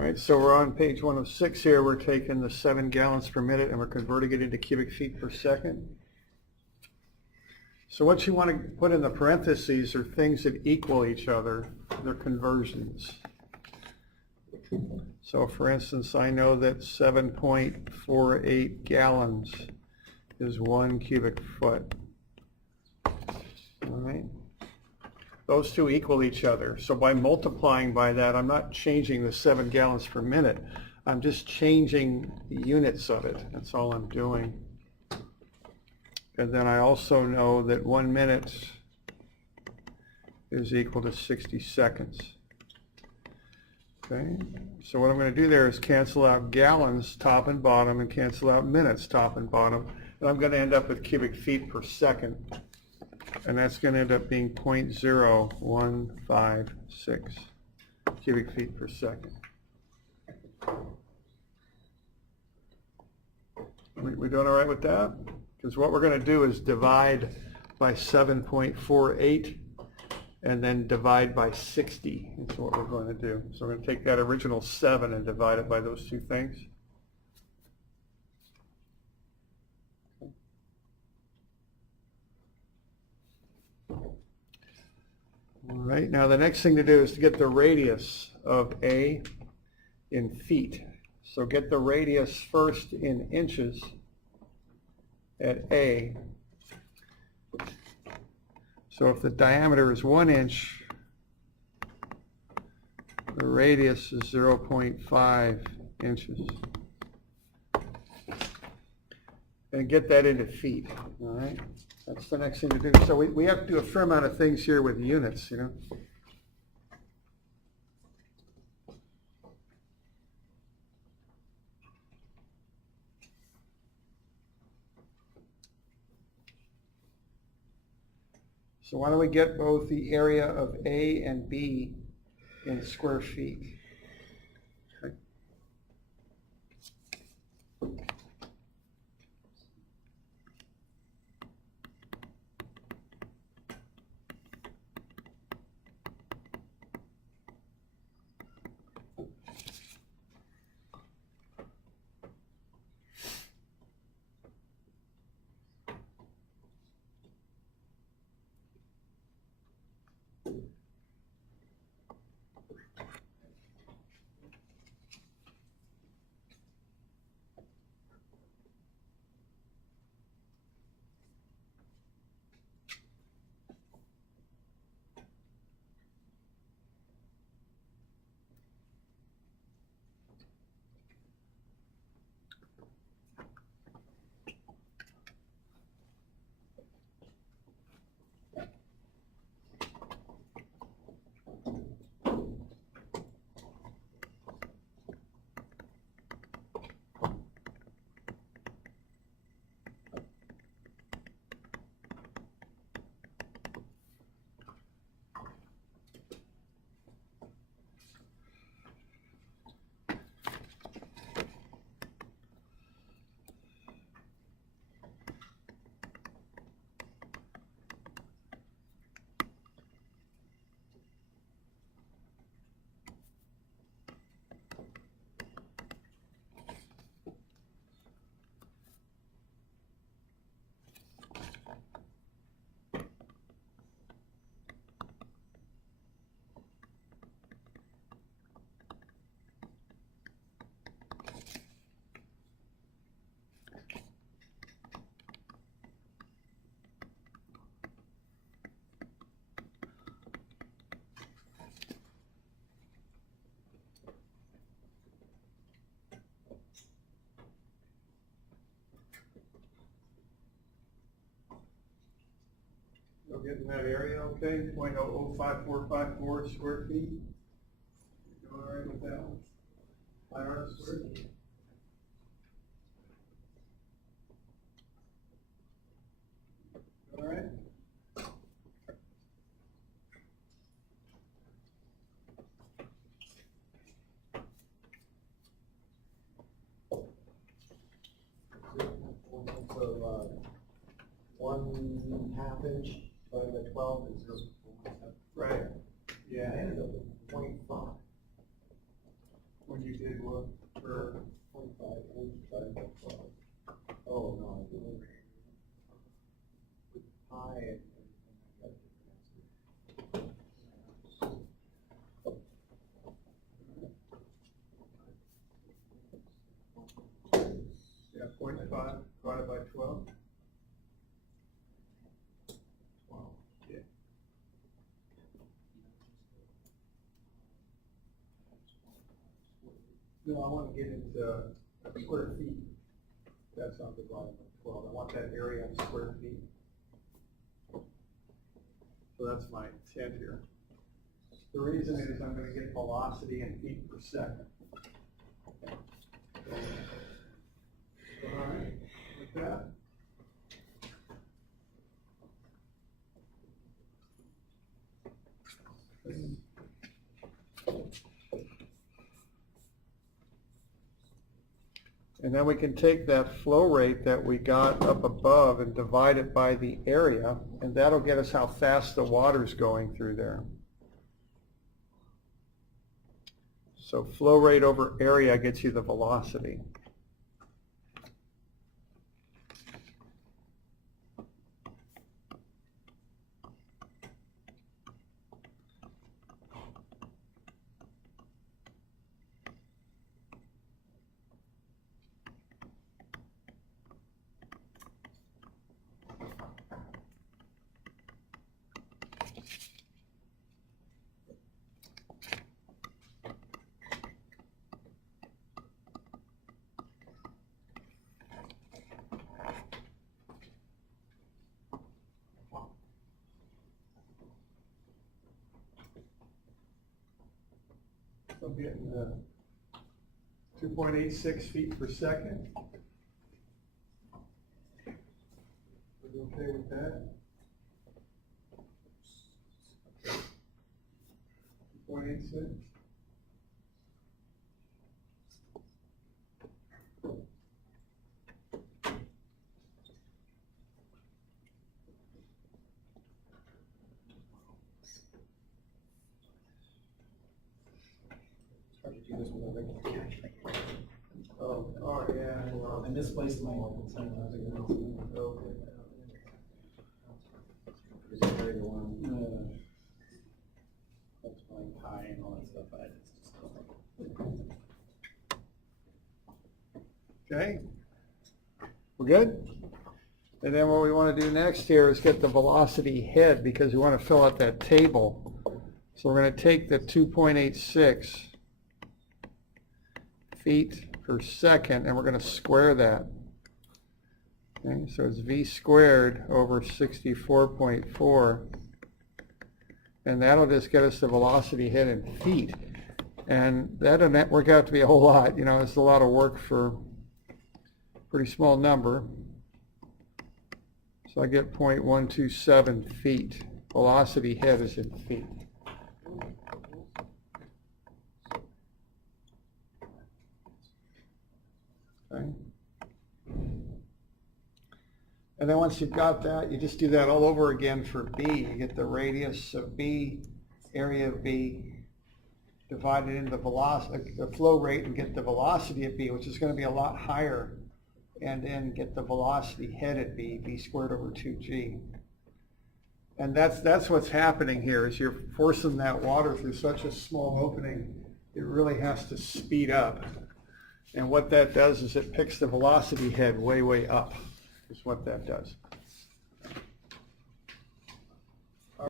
right, so we're on page 106 here. We're taking the 7 gallons per minute and we're converting it into cubic feet per second. So what you want to put in the parentheses are things that equal each other. They're conversions. So for instance, I know that 7.48 gallons is 1 cubic foot. All right. Those two equal each other. So by multiplying by that, I'm not changing the 7 gallons per minute. I'm just changing the units of it. That's all I'm doing. And then I also know that 1 minute is equal to 60 seconds. Okay, so what I'm going to do there is cancel out gallons top and bottom and cancel out minutes top and bottom. And I'm going to end up with cubic feet per second. And that's going to end up being 0.0156 cubic feet per second. We doing all right with that? Because what we're going to do is divide by 7.48 and then divide by 60. That's what we're going to do. So we're going to take that original 7 and divide it by those two things. All right, now the next thing to do is to get the radius of A in feet. So get the radius first in inches at A. So if the diameter is 1 inch, the radius is 0.5 inches. And get that into feet, all right? That's the next thing to do. So we have to do a fair amount of things here with units, you know. So why don't we get both the area of A and B in square feet? Okay. Getting that area okay, 0.00554 square feet. You doing all right with that one? 500 square feet. All right. So 1/2 inch divided by 12 is 0.7. Right. Yeah. I ended up with 0.5. when you did what, for 25 and divided by 12. Oh, no, I didn't. With pi and everything, I got different answers. yeah, 0.5 divided by 12? 12, yeah. No, I want to get into square feet. That's not divided by 12. I want that area in square feet. So that's my intent here. The reason is I'm going to get velocity in feet per second. Okay. All right, with that. And then we can take that flow rate that we got up above and divide it by the area, and that'll get us how fast the water's going through there. So flow rate over area gets you the velocity. I'm getting 2.86 feet per second. Are you okay with that? 2.86. Hard to do this with a regular calculator. Oh, yeah. Well, I misplaced my okay. Is it very the one? Multiplying pi and all that stuff. Okay. We're good? And then what we want to do next here is get the velocity head, because we want to fill out that table. So we're going to take the 2.86 feet per second, and we're going to square that. Okay, so it's v squared over 64.4, and that'll just get us the velocity head in feet. And that doesn't work out to be a whole lot. You know, it's a lot of work for a pretty small number. So I get 0.127 feet. Velocity head is in feet. Okay. And then once you've got that, you just do that all over again for B. You get the radius of B, area of B, divide it into the flow rate, and get the velocity at B, which is going to be a lot higher, and then get the velocity head at B, V squared over 2G. And that's what's happening here, is you're forcing that water through such a small opening, it really has to speed up. And what that does is it picks the velocity head way, way up, is what that does.